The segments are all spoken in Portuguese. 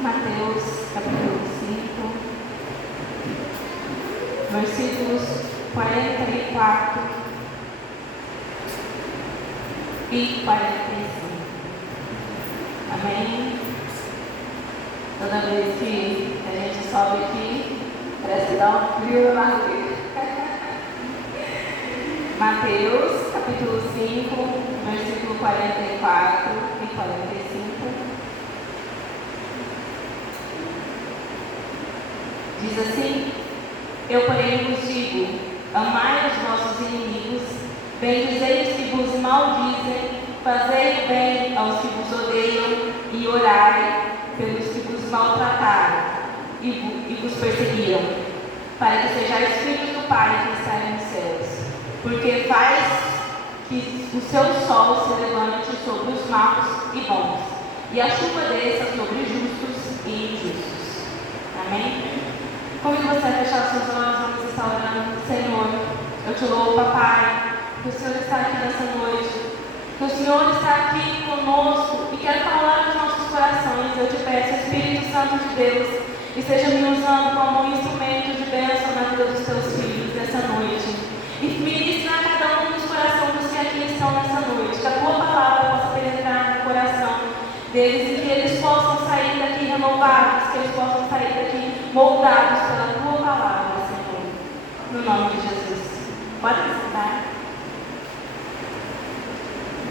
Mateus capítulo 5, versículos 44 e 45. Amém? Toda vez que a gente sobe aqui, parece que dá um frio na barriga. Mateus capítulo 5, versículo 44 e 45. Diz assim: Eu, porém, vos digo, amai os vossos inimigos, bendizei os que vos maldizem, fazei o bem aos que vos odeiam e orai pelos que vos maltrataram e vos perseguiram, para que sejais filhos do Pai que está nos céus, porque faz que o seu sol se levante sobre os maus e bons, e a chuva desça sobre justos e injustos. Amém? Convido você a fechar os seus olhos, vamos estar orando. Senhor, eu te louvo, Papai, que o Senhor está aqui nessa noite, que o Senhor está aqui conosco e quer falar nos nossos corações. Eu te peço, Espírito Santo de Deus, e esteja me usando como um instrumento de bênção na vida dos teus filhos nessa noite. E ministra a cada um dos corações dos que aqui estão nessa noite, que a tua palavra possa penetrar no coração deles e que eles possam sair daqui renovados, que eles possam sair daqui moldados pela tua palavra, Senhor. No nome de Jesus. Pode sentar.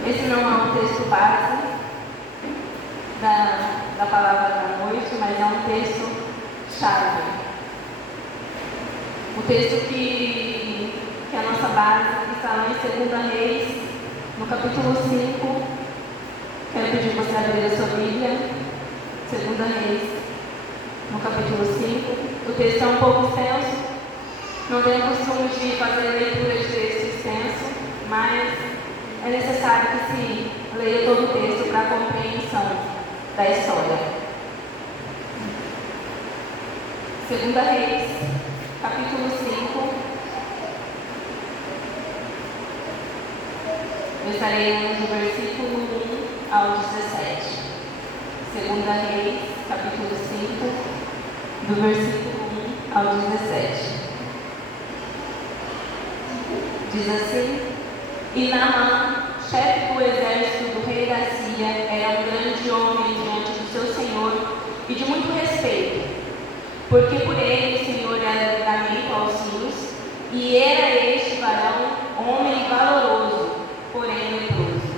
Esse não é um texto base da palavra da noite, mas é um texto chave. O texto que é a nossa base, que está lá em 2 Reis, no capítulo 5. Quero pedir você a abrir a sua Bíblia, 2 Reis, no capítulo 5. O texto é um pouco extenso, não tenho costume de fazer leitura de texto extenso, mas é necessário que se leia todo o texto para a compreensão da história. 2 Reis, capítulo 5. Eu estarei do versículo 1 ao 17. 2 Reis, capítulo 5, do versículo 1 ao 17. Diz assim: E Naamã, chefe do exército do rei da Síria, era um grande homem diante do seu senhor e de muito respeito, porque por ele o Senhor era livramento aos sírios, e era este varão homem valoroso, porém leproso.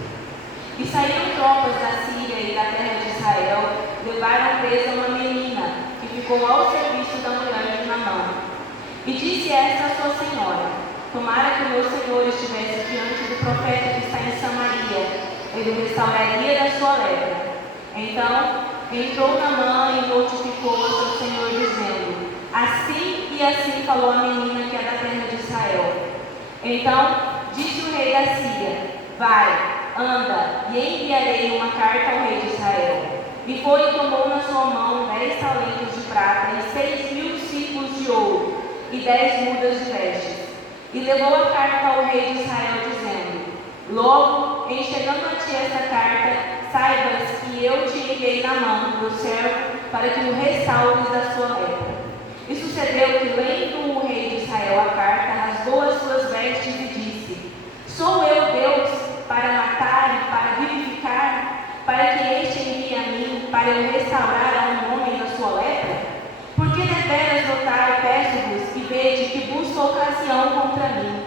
E saíram tropas da Síria e da terra de Israel, levaram presa uma menina, que ficou ao serviço da mulher de Naamã. E disse esta a sua senhora: Tomara que o meu senhor estivesse diante do profeta que está em Samaria, ele o restauraria da sua lepra. Então entrou Naamã e notificou ao seu senhor, dizendo: Assim e assim falou a menina que é da terra de Israel. Então disse o rei da Síria: Vai, anda, e enviarei uma carta ao rei de Israel. E foi e tomou na sua mão 10 talentos de prata e 6.000 ciclos de ouro e 10 mudas de vestes. E levou a carta ao rei de Israel, dizendo: Logo, em chegando a ti esta carta, saibas que eu te enviei na mão do servo para que o restaures da sua lepra. E sucedeu que, lendo o rei de Israel a carta, rasgou as suas vestes e disse: Sou eu Deus para matar e para vivificar, para que este envie a mim, para eu restaurar a um homem da sua lepra? Porque deveras notar, peço-vos, e vede que busco ocasião contra mim.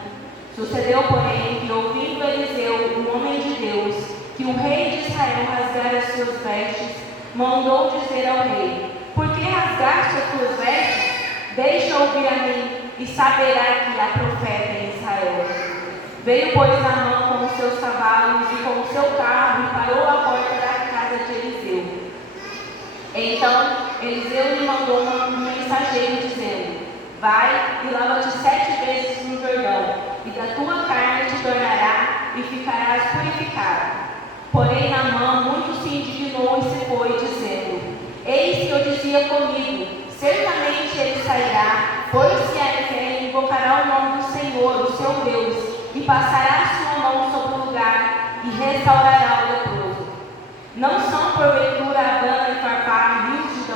Sucedeu, porém, que ouvindo Eliseu, um homem de Deus, que o rei de Israel rasgara as suas vestes, mandou dizer ao rei: Por que rasgaste as tuas vestes? Deixa ouvir a mim, e saberá que há profeta em Israel. Veio, pois, Naamã com os seus cavalos e com o seu carro e parou à porta da casa de Eliseu. Então Eliseu lhe mandou um mensageiro, dizendo: Vai e lava-te 7 vezes no Jordão, e da tua carne te tornará e ficarás purificado. Porém Naamã muito se indignou e se foi, dizendo: Eis que eu dizia comigo: Certamente ele sairá, pôr-se-á em pé e invocará o nome do Senhor, o seu Deus, e passará a sua mão sobre o lugar e restaurará o leproso. Não são porventura Abana e Farpar, rios de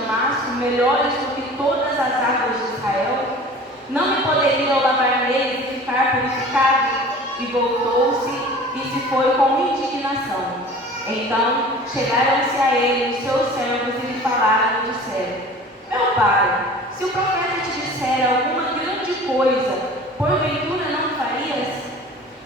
voltou-se e se foi com indignação. Então chegaram-se a ele os seus servos e lhe falaram e disseram: Meu pai, se o profeta te disser alguma grande coisa, porventura não farias?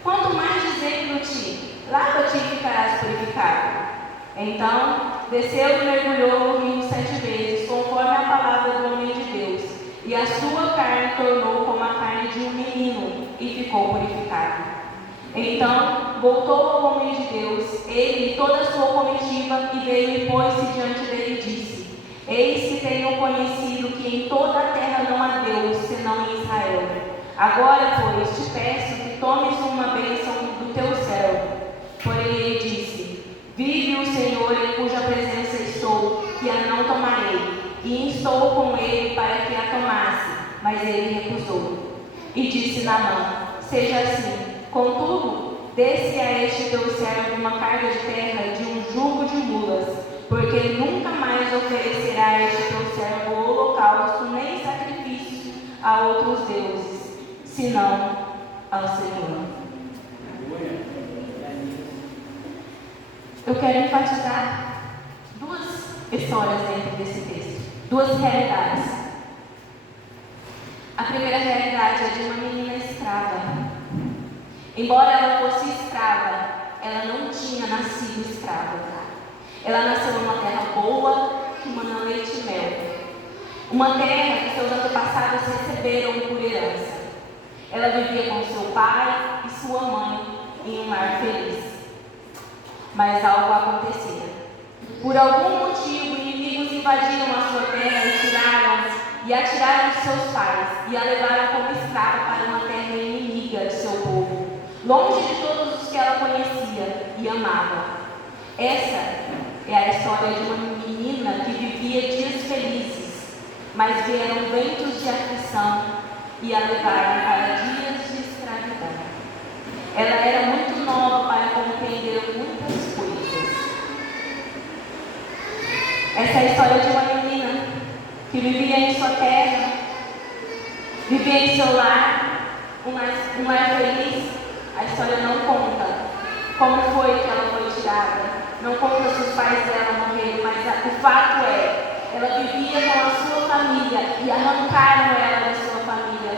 Quanto mais dizendo-te, lava-te e ficarás purificado. Então desceu e mergulhou no rio 7 vezes, conforme a palavra do homem de Deus, e a sua carne tornou como a carne de um menino, e ficou purificado. Então voltou ao homem de Deus, ele e toda a sua comitiva, e veio e pôs-se diante dele e disse: Eis que tenho conhecido que em toda a terra não há Deus, senão em Israel. Agora, pois, te peço que tomes uma bênção do teu servo. Porém ele disse: Vive o Senhor em cuja presença estou, que a não tomarei. E instou com ele para que a tomasse, mas ele recusou. E disse Naamã: Seja assim. Contudo, dê-se a este teu servo uma carga de terra de um jugo de mulas, porque nunca mais oferecerá a este teu servo holocausto nem sacrifício a outros deuses, senão ao Senhor. Eu quero enfatizar duas histórias dentro desse texto, duas realidades. A primeira realidade é de uma menina escrava. Embora ela fosse escrava, ela não tinha nascido escrava. Ela nasceu numa terra boa, que mana leite e mel. Uma terra que seus antepassados receberam por herança. Ela vivia com seu pai e sua mãe em um lar feliz. Mas algo acontecia. Por algum motivo, inimigos invadiram a sua terra e atiraram de seus pais e a levaram como escrava para uma terra inimiga de seu povo, longe de todos os que ela conhecia e amava. Essa é a história de uma menina que vivia dias felizes, mas vieram ventos de aflição e a levaram para dias de escravidão. Ela era muito nova para compreender muitas coisas. Essa é a história de uma menina que vivia em sua terra, vivia em seu lar, um lar feliz. A história não conta como foi que ela foi tirada, não conta se os pais dela morreram, mas o fato é, ela vivia com a sua família e arrancaram ela da sua família,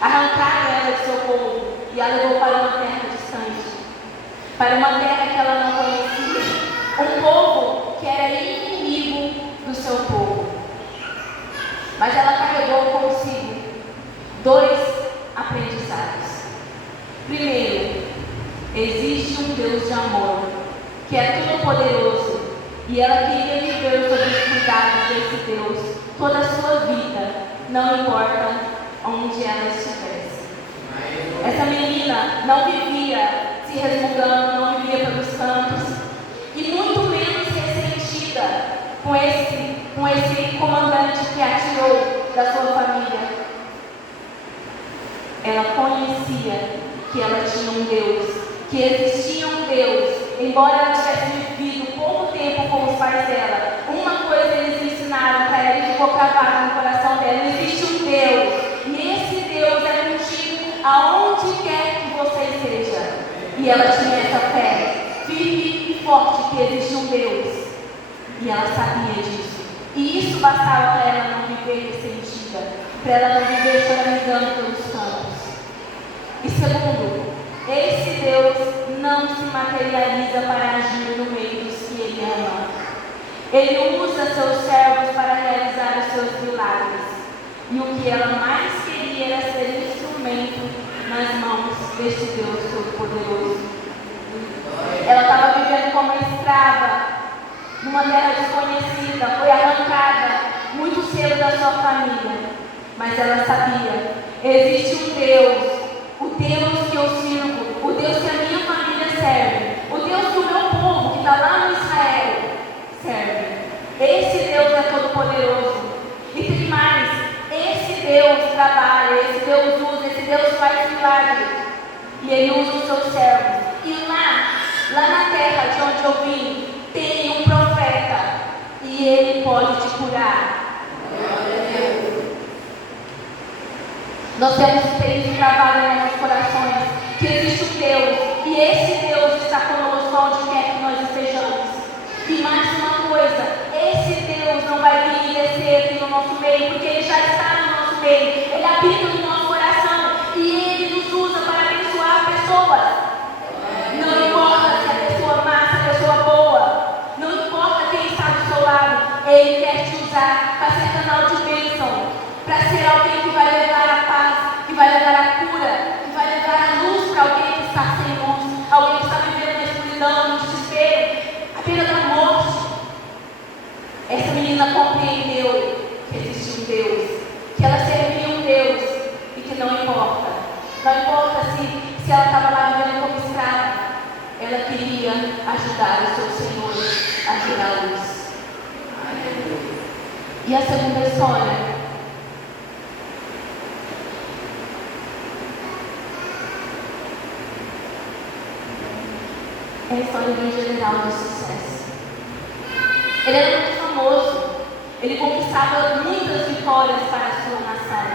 arrancaram ela do seu povo e a levou para uma terra distante, para uma terra que ela não conhecia, um povo que era inimigo do seu povo. Mas ela carregou consigo dois aprendizados. Primeiro, existe um Deus de amor, que é todo-poderoso, e ela queria viver sob os cuidados desse Deus toda a sua vida, não importa onde ela estivesse. Essa menina não vivia se resmungando, não vivia pelos cantos, e muito menos ressentida com esse comandante que a tirou da sua família. Ela conhecia que ela tinha um Deus, que existia um Deus, embora ela tivesse vivido pouco tempo com os pais dela. Uma coisa eles ensinaram para ela e ficou cravada no coração dela: existe um Deus, e esse Deus é contigo aonde quer que você esteja. E ela tinha essa fé firme e forte que existe um Deus, e ela sabia disso, e isso bastava para ela não viver ressentida, para ela não viver choramingando pelos campos. E segundo, esse Deus não se materializa para agir no meio dos que Ele ama. Ele usa seus servos para realizar os seus milagres. E o que ela mais queria era ser instrumento nas mãos deste Deus Todo-Poderoso. Ela estava vivendo como escrava, numa terra desconhecida, foi arrancada muito cedo da sua família. Mas ela sabia, existe um Deus, o Deus que eu sirvo, o Deus que a minha família serve, o Deus que o meu povo que está lá no Israel serve. Esse Deus é todo-poderoso. E tem mais, esse Deus trabalha, esse Deus usa, esse Deus faz milagres. E Ele usa os seus servos. E lá na terra de onde eu vim, tem um profeta, e ele pode te curar. Nós temos que ter isso gravado em nossos corações, que existe um Ele quer te usar para ser canal de bênção, para ser alguém que vai levar a paz, que vai levar a cura, que vai levar a luz para alguém que está sem luz, alguém que está vivendo na escuridão, no desespero, à beira da morte. Essa menina compreendeu que existe um Deus, que ela servia um Deus e que não importa se ela estava lá vivendo como escrava, ela queria ajudar o seu Senhor a gerar a luz. E a segunda história é a história de um general de sucesso. Ele era muito famoso, ele conquistava muitas vitórias para a sua nação.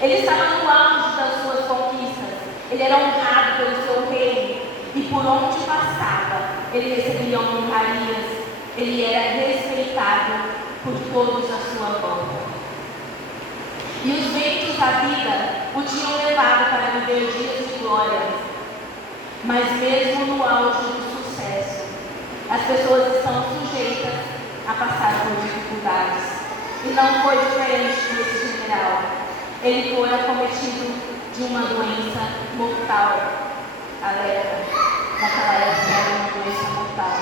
Ele estava no auge das suas conquistas, ele era honrado pelo seu reino e por onde passava, ele recebia honrarias, ele era respeitado por todos à sua volta. E os ventos da vida o tinham levado para viver dias de glória. Mas mesmo no auge do sucesso, as pessoas estão sujeitas a passar por dificuldades. E não foi diferente desse general. Ele foi acometido de uma doença mortal. A lepra, naquela época, era uma doença mortal.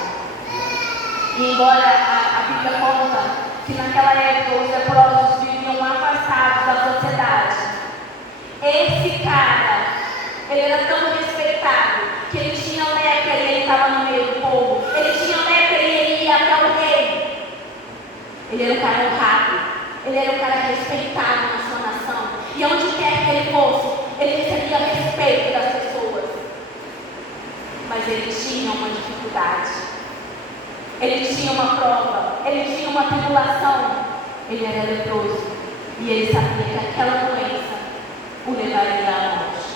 E embora a Bíblia conta que naquela época os leprosos viviam afastados da sociedade, esse cara, ele era tão respeitado que ele tinha lepra e ele estava no meio do povo. Ele tinha lepra e ele ia até o rei. Ele era um cara honrado, ele era um cara respeitado na sua nação. E onde quer que ele fosse, ele recebia respeito das pessoas. Mas ele tinha uma dificuldade, ele tinha uma prova, ele tinha uma tribulação. Ele era leproso e ele sabia que aquela doença o levaria à morte.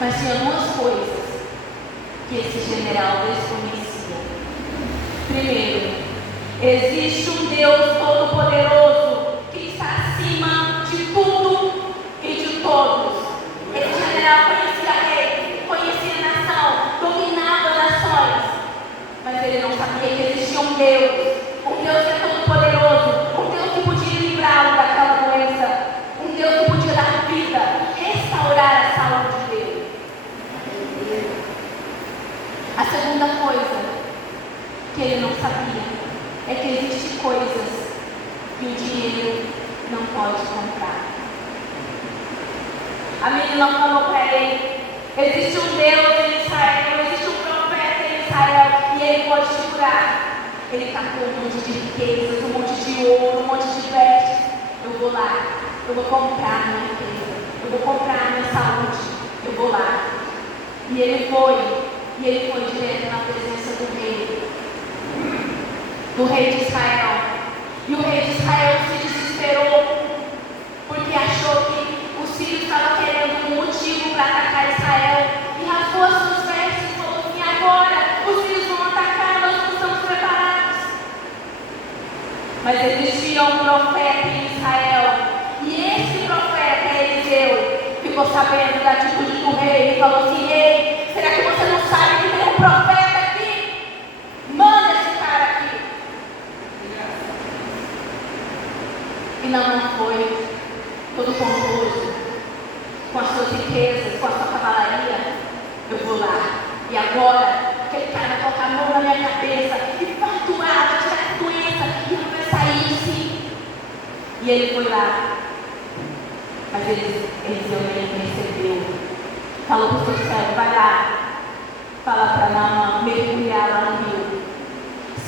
Mas tinha duas coisas que esse general desconhecia. Primeiro, existe um Deus todo-poderoso que está acima de tudo e de todos. Esse general conhecia rei, conhecia nação, dominava nações, mas ele não sabia que existia um Deus que é todo-poderoso, um Deus que podia livrá-lo daquela doença, um Deus que podia dar vida, restaurar a saúde dele. A segunda coisa que ele não sabia é que existem coisas que o dinheiro não pode comprar. A menina falou para ele: existe um Deus em Israel, existe um profeta em Israel e ele pode te curar. Ele tacou um monte de riquezas, um monte de ouro, um monte de vestes. Eu vou lá, eu vou comprar a minha riqueza, eu vou comprar a minha saúde, eu vou lá. E ele foi direto na presença do rei de Israel. E o rei de Israel se desesperou, porque achou que o Sírio estava querendo um motivo para atacar Israel. E rasgou as suas vestes e falou assim: agora os sírios vão atacar, nós não estamos preparados. Mas existia um profeta em Israel, e esse profeta, Eliseu, ficou sabendo da atitude do rei e falou assim: rei, será que você não sabe que tem um profeta aqui? Manda esse cara aqui. E não foi todo pomposo, com as suas riquezas, com a sua cavalaria. Eu vou lá, e agora aquele cara vai colocar a mão na minha cabeça e vai atuar, vai tirar a doença e não vai sair assim. E ele foi lá, mas Eliseu nem percebeu. Falou para o seu servo: vai lá, fala para Naamã mergulhar lá no rio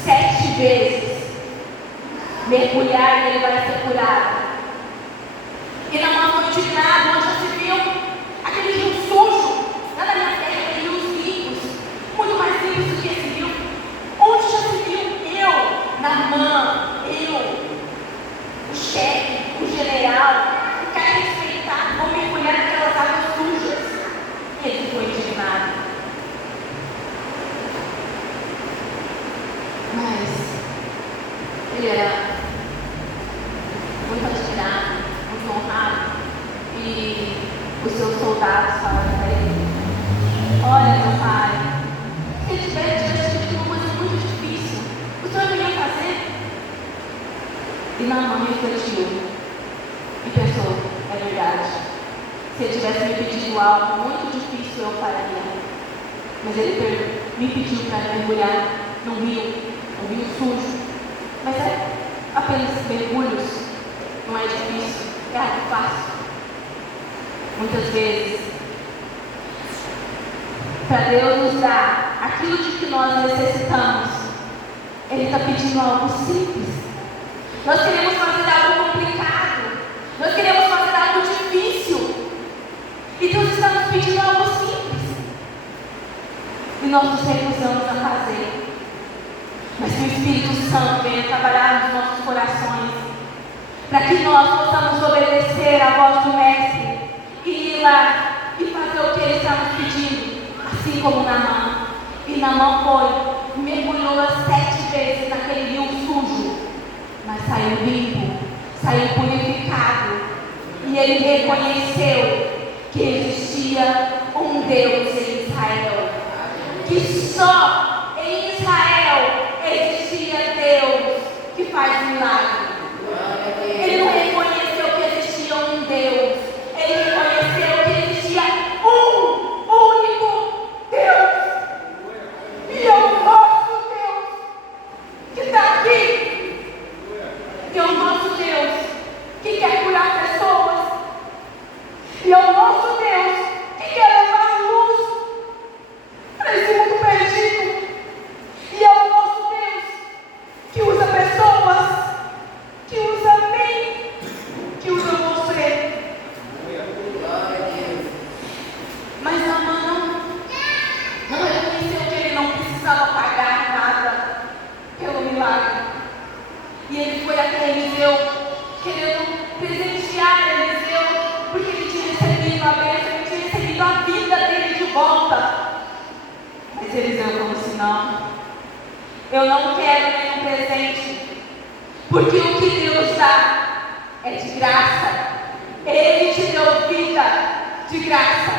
7 vezes, mergulhar e ele vai ser curado. E Naamã foi indignado. Onde já se viu aquele rio sujo? Lá na minha terra tem rios limpos, muito mais limpos do que esse rio. Onde já se viu eu, Naamã, o chefe, o general, o cara respeitado, vou mergulhar naquelas águas sujas? E ele ficou indignado. Mas ele era muito admirado, muito honrado. E os seus soldados falaram para ele: olha, meu pai, se ele tivesse tido uma coisa muito difícil, Naamã refletiu e pensou: é verdade. Se ele tivesse me pedido algo muito difícil, eu faria. Mas ele me pediu para mergulhar num rio sujo. Mas é apenas mergulhos, não é difícil, é algo fácil. Muitas vezes, para Deus nos dar aquilo de que nós necessitamos, Ele está pedindo algo simples. Nós queremos fazer algo complicado, nós queremos fazer algo difícil, e Deus está nos pedindo algo simples, e nós nos recusamos a fazer. Mas que o Espírito Santo venha trabalhar nos nossos corações, para que nós possamos obedecer à voz do Mestre e ir lá e fazer o que Ele está nos pedindo, assim como Naamã. E Naamã foi, mergulhou 7 vezes naquele rio sujo, mas saiu limpo, saiu purificado, e ele reconheceu que existia um Deus em Israel, que só em Israel existia Deus que faz milagre. Ele não reconheceu que existia um Deus, ele reconheceu que existia um único Deus, e é o nosso Deus que está aqui, e é o nosso Deus que quer curar pessoas, e é o nosso Deus que quer levar luz para esse mundo perdido, e é o nosso Deus que usa pessoas, que usa a mim, que usa você. Mas Naamã não reconheceu que ele não precisava pagar nada pelo milagre. E ele foi até Eliseu, querendo presentear Eliseu, porque ele tinha recebido a bênção, ele tinha recebido a vida dele de volta. Mas Eliseu falou assim: não, eu não quero nenhum presente, porque o que Deus dá é de graça. Ele te deu vida de graça,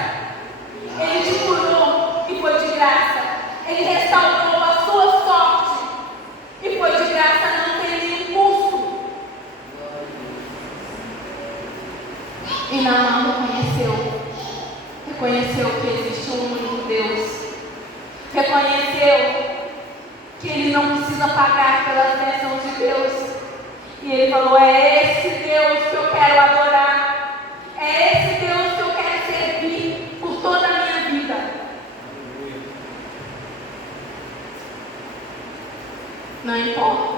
Ele te curou e foi de graça, Ele restaurou a sua sorte e foi de graça, não tem nenhum custo. E Naamã reconheceu que existe um único Deus, reconheceu que ele não precisa pagar pelas bênçãos de Deus, e ele falou: é esse Deus que eu quero adorar, é esse Deus que eu quero servir por toda a minha vida. Não importa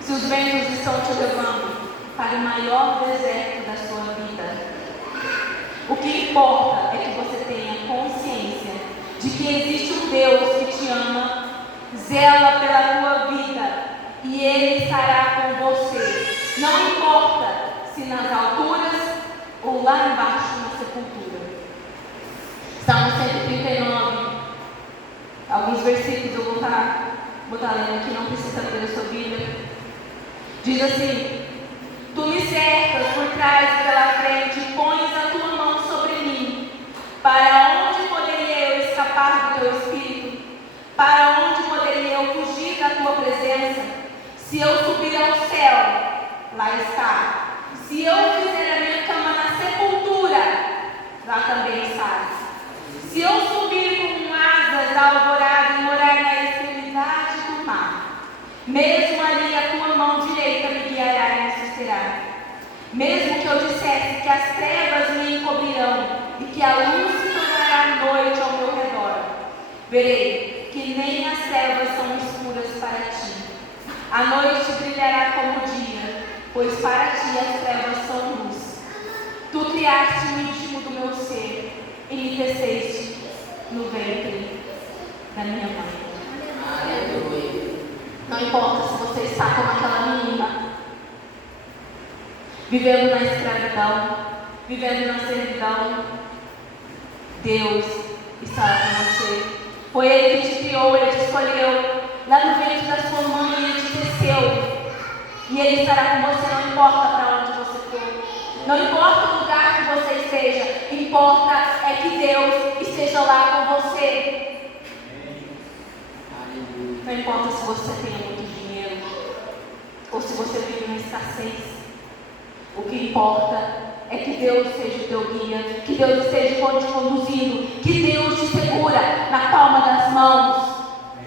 se os ventos estão te levando para o maior deserto da sua vida, o que importa é que você tenha consciência de que existe um Deus que te ama, zela pela tua vida, e Ele estará com você, não importa se nas alturas ou lá embaixo na sepultura. Salmo 139, alguns versículos eu vou botar lendo aqui, não precisa abrir a sua Bíblia. Diz assim: tu me cercas por trás e pela frente, pões a tua mão sobre mim. Para onde poderia eu escapar do teu espírito? Para onde poderia eu fugir da tua presença? Se eu subir ao céu, lá está. Se eu fizer a minha cama na sepultura, lá também está. Se eu subir com asas da alvorada e morar na extremidade do mar, mesmo ali a tua mão direita me guiará e me susterá. Mesmo que eu dissesse que as trevas me encobrirão e que a luz se tornará noite ao meu redor, verei que nem as trevas são escuras para ti. A noite brilhará como o dia, pois para ti as trevas são luz. Tu criaste o íntimo do meu ser e me teceste no ventre da minha mãe. Aleluia. Não importa se você está como aquela menina, vivendo na escravidão, vivendo na servidão, Deus estará com você. Foi Ele que te criou, Ele te escolheu. Lá no ventre da sua mãe, Ele te teceu. E Ele estará com você, não importa para onde você for. Não importa o lugar que você esteja. Importa é que Deus esteja lá com você. Não importa se você tem muito dinheiro, ou se se você vive na escassez. O que importa é que Deus seja o teu guia, que Deus esteja te conduzindo, que Deus te segura na palma das mãos.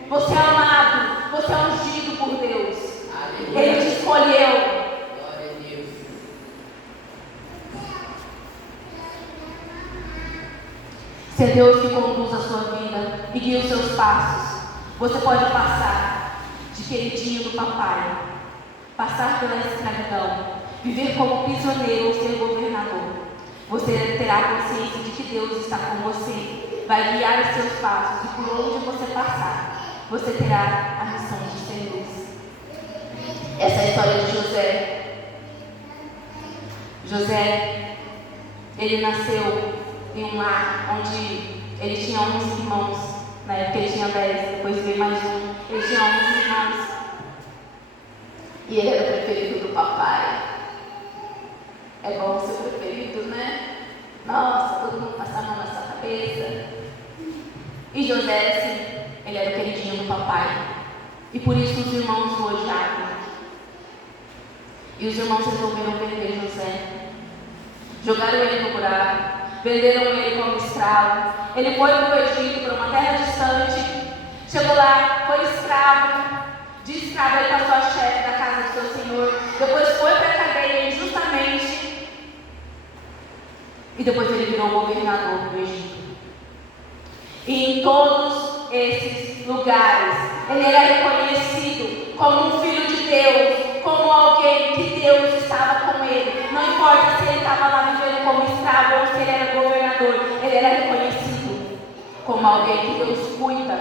Você é amado, você é ungido por Deus. Ele te escolheu. Se é Deus que conduz a sua vida e guia os seus passos, você pode passar de queridinho do papai, passar pela escravidão, viver como prisioneiro ou ser governador. Você terá consciência de que Deus está com você, vai guiar os seus passos e por onde você passar, você terá a missão de ser luz. Essa é a história de José. José, ele nasceu em um lar onde ele tinha 11 irmãos. Na época ele tinha 10, depois veio mais um. Ele tinha 11 irmãos. E ele era o preferido do papai. É bom ser preferido, né? Nossa, todo mundo passa a mão na sua cabeça. E José era assim, ele era o queridinho do papai. E por isso os irmãos o odiavam. E os irmãos resolveram vender José. Jogaram ele no buraco. Venderam ele como escravo. Ele foi para o Egito, para uma terra distante. Chegou lá, foi escravo. De escravo ele passou a chefe da casa do seu senhor. Depois foi para a cadeia injustamente. E depois ele virou governador do Egito. E em todos esses lugares, ele era reconhecido como um filho de Deus, como alguém que Deus estava com ele. Não importa se ele estava lá vivendo como escravo ou se ele era governador, ele era reconhecido como alguém que Deus cuida,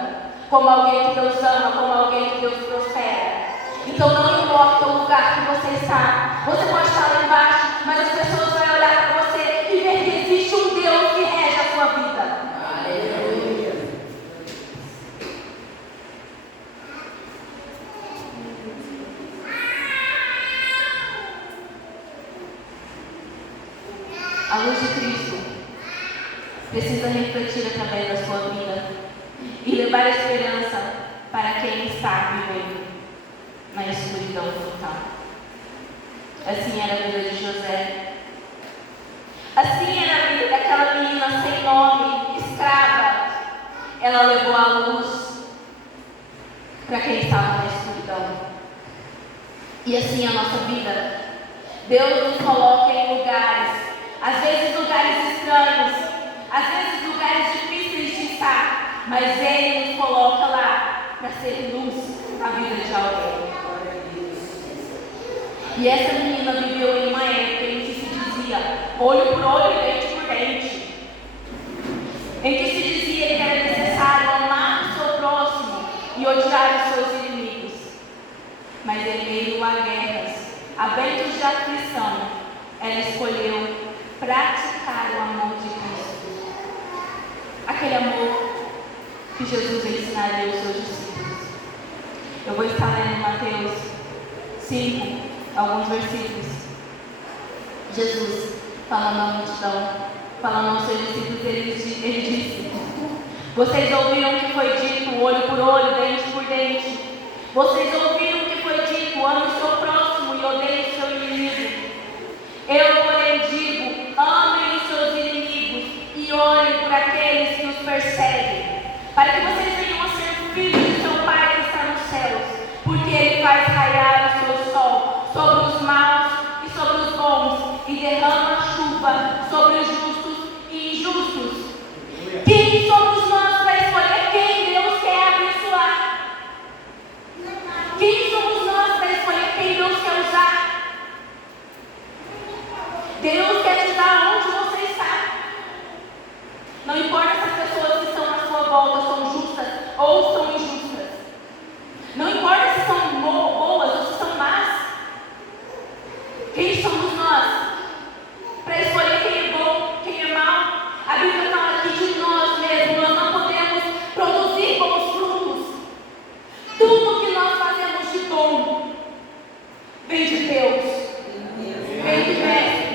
como alguém que Deus ama, como alguém que Deus prospera. Então não importa o lugar que você está, você pode estar lá embaixo, mas as pessoas vão olhar para você e ver que existe um Deus que rege a sua vida. Aleluia. A luz de Cristo precisa refletir através da sua vida e levar esperança para quem está vivendo na escuridão total. Assim era a vida de José. Assim era a vida daquela menina sem nome, escrava. Ela levou a luz para quem estava na escuridão. E assim a nossa vida. Deus nos coloca em lugares, às vezes lugares estranhos, às vezes lugares difíceis de estar, mas Ele nos coloca lá para ser luz na vida de alguém. E essa menina viveu em uma época em que se dizia olho por olho e dente por dente, em que se dizia que era necessário amar o seu próximo e odiar os seus inimigos. Mas em meio a guerras, a ventos de aflição, ela escolheu praticar o amor de Cristo. Aquele amor que Jesus ensinaria aos seus discípulos. Eu vou estar lendo Mateus 5, alguns versículos. Jesus, falando à multidão, falando aos seus discípulos, ele disse: vocês ouviram o que foi dito, olho por olho, dente por dente. Vocês ouviram o que foi dito, ame o seu próximo e odeie o seu inimigo. Eu, porém, digo, amem os seus inimigos e orem por aqueles que os perseguem, para que vocês venham a ser filhos de seu Pai que está nos céus, porque Ele faz raiar o seu sol sobre os maus e sobre os bons, e derrama chuva sobre os justos e injustos. Quem somos nós para escolher quem Deus quer abençoar? Quem somos nós para escolher quem Deus quer usar? Deus quer te dar onde você está. Não importa se as pessoas que estão à sua volta são justas ou são injustas. Não importa se são boas ou se são más. Quem somos nós para escolher quem é bom, quem é mau? A Bíblia fala que de nós mesmos nós não podemos produzir bons frutos. Tudo que nós fazemos de bom vem de Deus, vem de Mestre.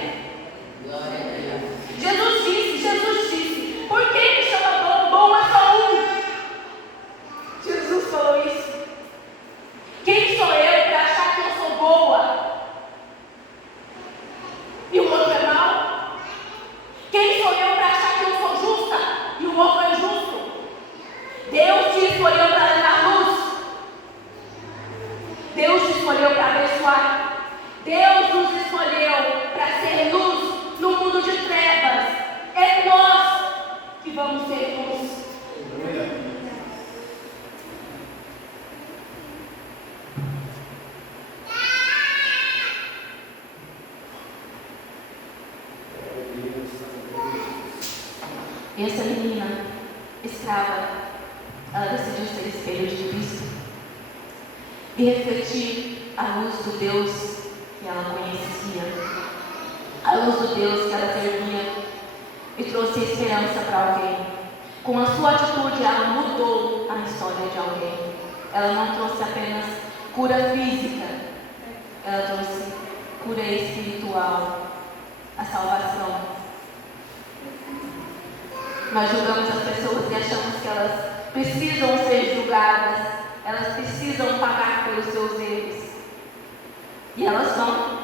Jesus disse, por que me chama bom? Bom é só um. Jesus falou isso. Quem sou eu para achar que eu sou boa? Deus te escolheu para abençoar. Deus nos escolheu para ser luz no mundo de trevas. É nós que vamos ser luz. E essa menina escrava, ela decidiu ser espelho de Cristo e refletir a luz do Deus que ela conhecia, a luz do Deus que ela servia, e trouxe esperança para alguém. Com a sua atitude, ela mudou a história de alguém. Ela não trouxe apenas cura física, ela trouxe cura espiritual, a salvação. Nós julgamos as pessoas e achamos que elas precisam ser julgadas, elas precisam pagar pelos seus erros. E elas vão.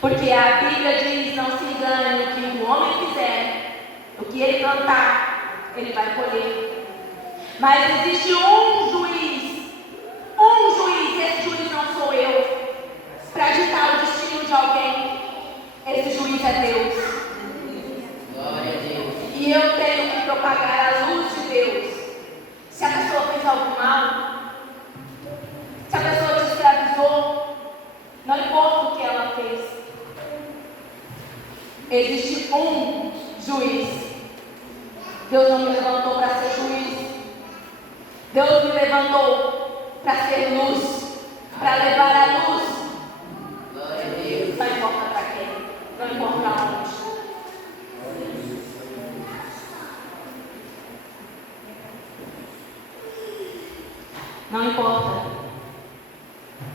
Porque a Bíblia diz: não se engane, o que o homem fizer, o que ele plantar, ele vai colher. Mas existe um juiz, esse juiz não sou eu, para ditar o destino de alguém. Esse juiz é Deus. Glória a Deus. E eu tenho que propagar a luz de Deus. Se a pessoa fez algo mal, se a pessoa te escravizou, não importa o que ela fez, existe um juiz. Deus não me levantou para ser juiz. Deus me levantou para ser luz, para levar a luz. Glória a Deus. Não importa para quem, não importa onde. Não importa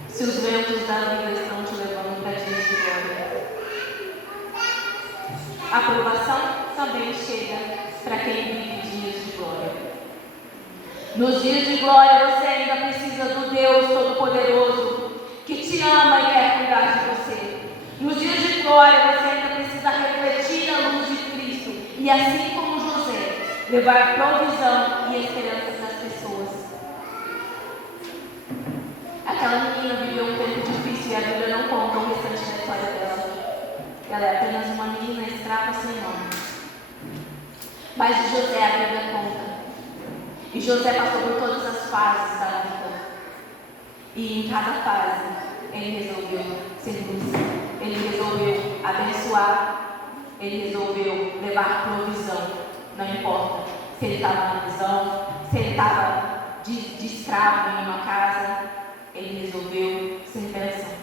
se os ventos da vida estão te levando para dias de glória. A aprovação também chega para quem vive dias de glória. Nos dias de glória você ainda precisa do Deus Todo-Poderoso que te ama e quer cuidar de você. Nos dias de glória você ainda precisa refletir a luz de Cristo e, assim como José, levar provisão e esperança para as pessoas. Aquela menina viveu um tempo difícil e a Bíblia não conta o restante da história dela. Ela é apenas uma menina escrava sem nome. Mas de José a Bíblia conta. E José passou por todas as fases da vida. E em cada fase ele resolveu ser luz. Ele resolveu abençoar. Ele resolveu levar provisão. Não importa se ele estava na prisão, se ele estava de escravo em uma casa. Ele resolveu ser bênção.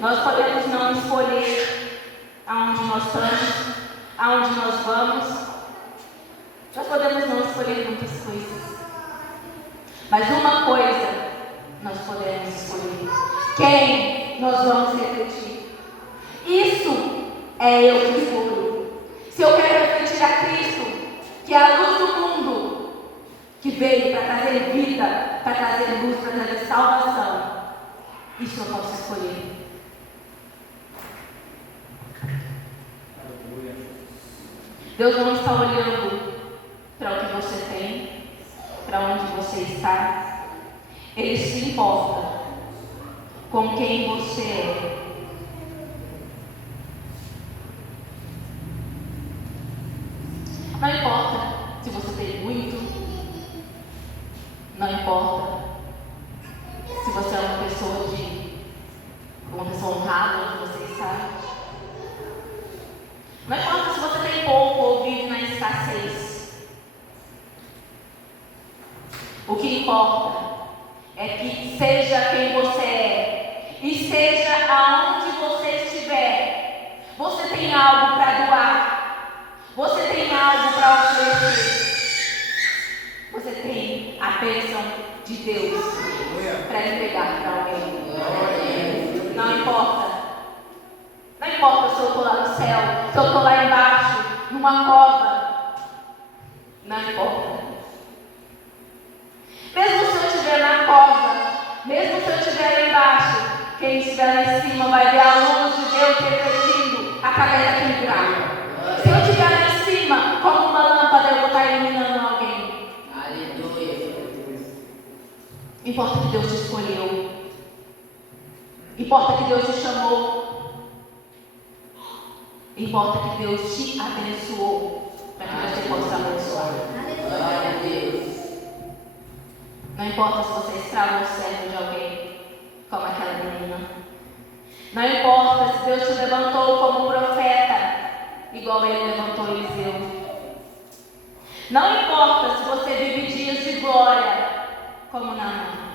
Nós podemos não escolher aonde nós estamos, aonde nós vamos. Nós podemos não escolher muitas coisas. Mas uma coisa nós podemos escolher: quem nós vamos refletir. Isso é eu que escolho. Se eu quero refletir a Cristo, que é a luz do mundo, que veio para trazer vida, para trazer luz, para trazer salvação, isso eu posso escolher. Deus não está olhando para o que você tem, para onde você está. Ele se importa com quem você é. Não importa se você tem muito. Não importa se você é uma pessoa honrada onde você está. Não importa se você tem pouco ou vive na escassez. O que importa é que seja quem você é e seja aonde você estiver, você tem algo para doar, você tem algo para oferecer. Você tem a bênção de Deus para entregar para alguém. Não importa. Não importa se eu estou lá no céu, se eu estou lá embaixo, numa cova. Não importa. Mesmo se eu estiver na cova, mesmo se eu estiver lá embaixo, quem estiver lá em cima vai ver a luz de Deus refletindo através daquele buraco. Se eu estiver lá em cima, como uma lâmpada, eu vou estar iluminando alguém. Aleluia. Então Importa que Deus te escolheu. Importa que Deus te chamou. Importa que Deus te abençoou para que você possa abençoar. Glória a Deus. Não importa se você é escravo ou servo de alguém, como aquela menina. Não importa se Deus te levantou como profeta, igual Ele levantou Eliseu. Não importa se você vive dias de glória, como Naamã.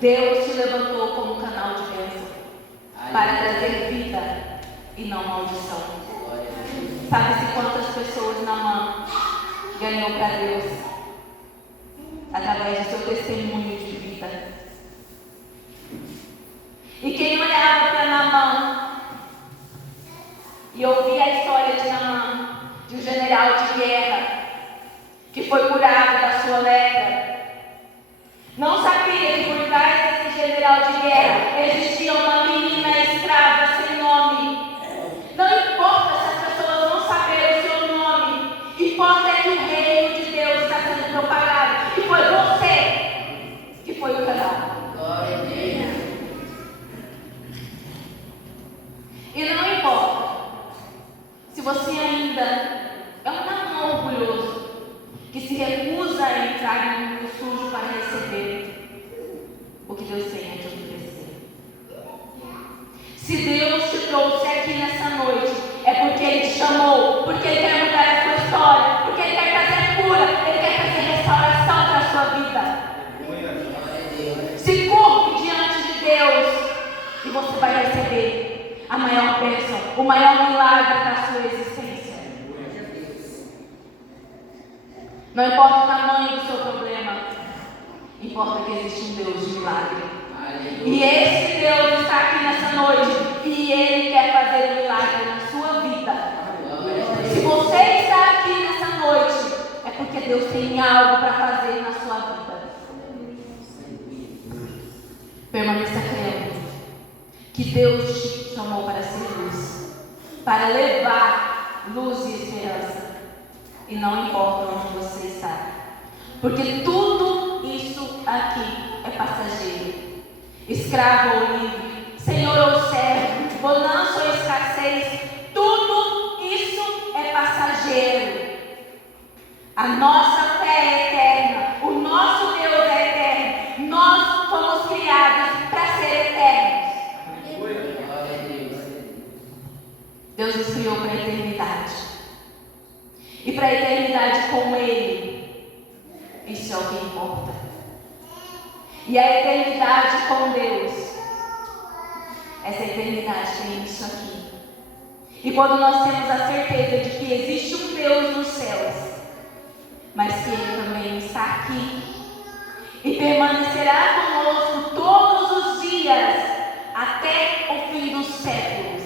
Deus te levantou como canal de bênção para trazer vida e não maldição. Sabe-se quantas pessoas Naamã ganhou para Deus através do seu testemunho de vida? E quem olhava para Naamã e ouvia a história de Naamã, de um general de guerra que foi curado da sua lepra, não sabia que por trás desse general de guerra existia uma menina escrava sem nome. Não importa se as pessoas não saberem o seu nome, importa é que o reino de Deus está sendo propagado. E foi você que foi o canal. Glória a Deus. E não importa se você ainda é um Naamã orgulhoso que se recusa a entrar no mundo sujo para receber o que Deus tem a te oferecer. Se Deus te trouxe aqui nessa noite, é porque Ele te chamou, porque Ele quer mudar a sua história, porque Ele quer trazer cura, Ele quer trazer restauração para a sua vida. Se curve diante de Deus e você vai receber a maior bênção, o maior milagre da sua existência. Não importa o tamanho do seu problema, importa que existe um Deus de milagre. E esse Deus está aqui nessa noite e Ele quer fazer um milagre na sua vida. Se você está aqui nessa noite, é porque Deus tem algo para fazer na sua vida. Permaneça crendo que Deus te chamou para ser luz, para levar luz e esperança. E não importa onde você está, porque tudo isso aqui é passageiro. Escravo ou livre, senhor ou servo, bonança ou escassez, tudo isso é passageiro. A nossa fé é eterna, o nosso Deus é eterno, nós fomos criados para ser eternos. Deus nos criou para a eternidade. E para a eternidade com Ele, isso é o que importa. E a eternidade com Deus, essa eternidade tem isso aqui. E quando nós temos a certeza de que existe um Deus nos céus, mas que Ele também está aqui e permanecerá conosco todos os dias até o fim dos séculos.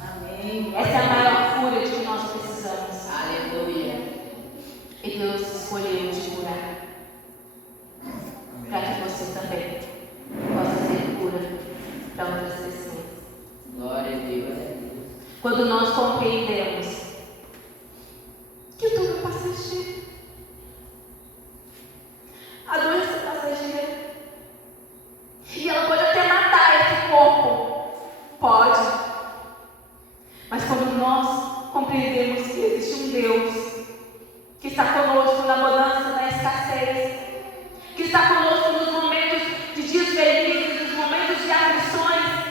Amém. Essa é a maior cura de que nós precisamos. Aleluia. E Deus escolheu te curar para que você também possa ser cura para outras pessoas. Glória a Deus. Quando nós compreendemos que tudo é passageiro, a doença é passageira e ela pode até matar esse corpo, pode, mas quando nós compreendemos que existe um Deus que está conosco na bonança, na escassez, que está conosco nos momentos de dias felizes, nos momentos de aflições,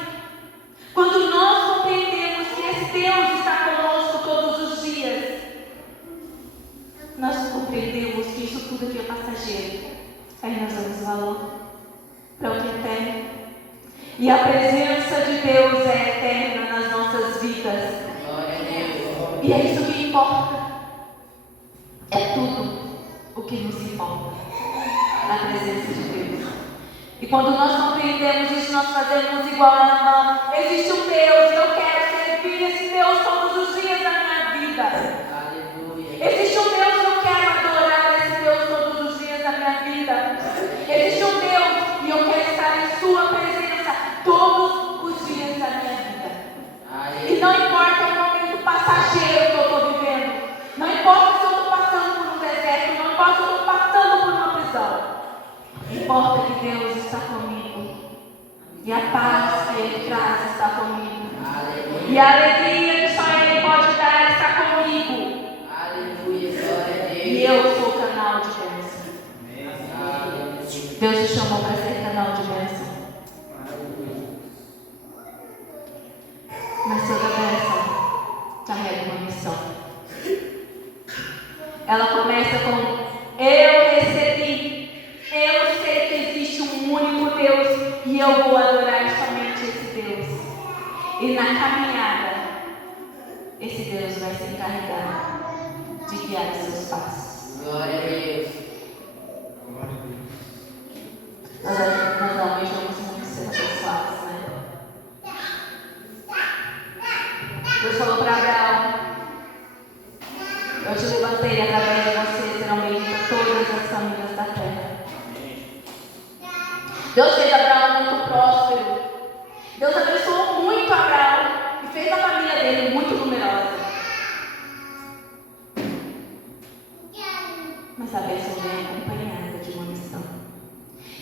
quando nós compreendemos que esse Deus está conosco todos os dias, nós compreendemos que isso tudo aqui é passageiro. Aí nós damos valor para o que é eterno. E a presença de Deus é eterna nas nossas vidas. Glória a Deus. E é isso que importa. É tudo o que nos importa. A presença de Deus. E quando nós compreendemos isso, nós fazemos igual a Naamã. Existe um Deus e eu quero servir esse Deus todos os dias da minha vida. Aleluia. Existe um Deus e eu quero adorar esse Deus todos os dias da minha vida. Existe um Deus e eu quero estar em sua presença todos os dias da minha vida. E não importa o momento passageiro que eu estou vivendo. Não importa se eu estou passando por um deserto. Não importa se eu estou passando por uma prisão. importa que Deus está comigo. E a paz que Ele traz está comigo. Aleluia. E a alegria que só Ele pode dar está comigo. Aleluia. Glória a Deus. E eu sou canal de bênção. Aleluia. Deus te chamou para ser canal de bênção. Mas toda bênção carrega uma missão. Ela começa com: eu recebi. Eu sei que existe um único Deus e eu vou adorar somente esse Deus. E na caminhada, esse Deus vai se encarregar de guiar os seus passos. Glória a Deus. Nós almejamos muito ser abençoados, né? Deus falou para Abraão: eu te levantei através de você, serão benditas todas as famílias da terra. Deus fez Abraão muito próspero. Deus abençoou muito Abraão e fez a família dele muito numerosa. Mas a bênção vem acompanhada de uma missão.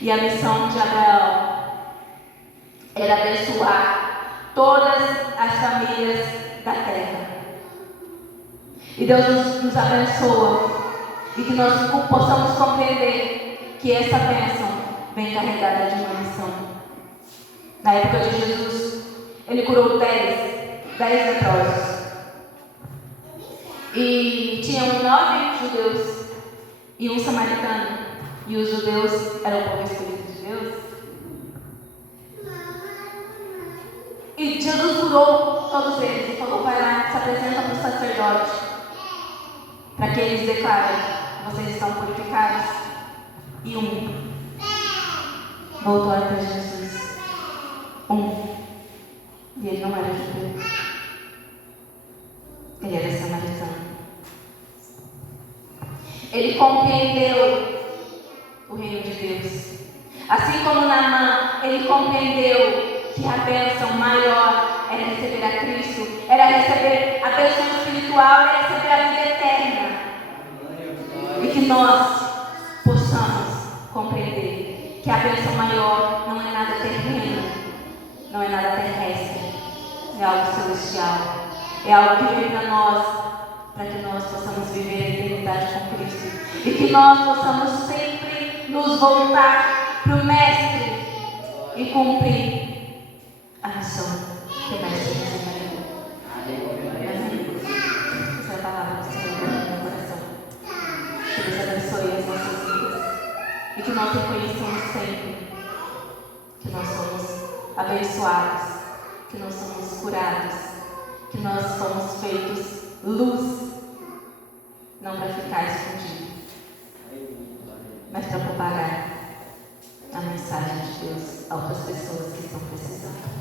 E a missão de Abraão era abençoar todas as famílias da terra. E Deus nos abençoa e que nós possamos compreender que essa bênção vem carregada de uma missão. Na época de Jesus, Ele curou 10 leprosos. E tinham 9 judeus e um samaritano. E os judeus eram o povo escolhido de Deus. E Jesus curou todos eles e falou: vai lá, se apresenta para o sacerdote, para que eles declarem: vocês estão purificados. E um voltou até Jesus. E ele não era judeu. Ele era samaritano. Ele compreendeu o reino de Deus. Assim como Naamã, ele compreendeu que a bênção maior era receber a Cristo, era receber a bênção espiritual, era receber a vida eterna. E que nós possamos compreender que a bênção maior não é nada terreno, não é nada terrestre, é algo celestial, é algo que vem para nós, para que nós possamos viver a eternidade com Cristo e que nós possamos sempre nos voltar para o Mestre e cumprir a missão que o Mestre nos encarregou. Essa é a palavra do Senhor no meu coração. Que Deus abençoe as nossas vidas e que nós reconheçamos sempre que nós somos abençoados, que nós somos curados, que nós somos feitos luz, não para ficar escondido, mas para propagar a mensagem de Deus a outras pessoas que estão precisando.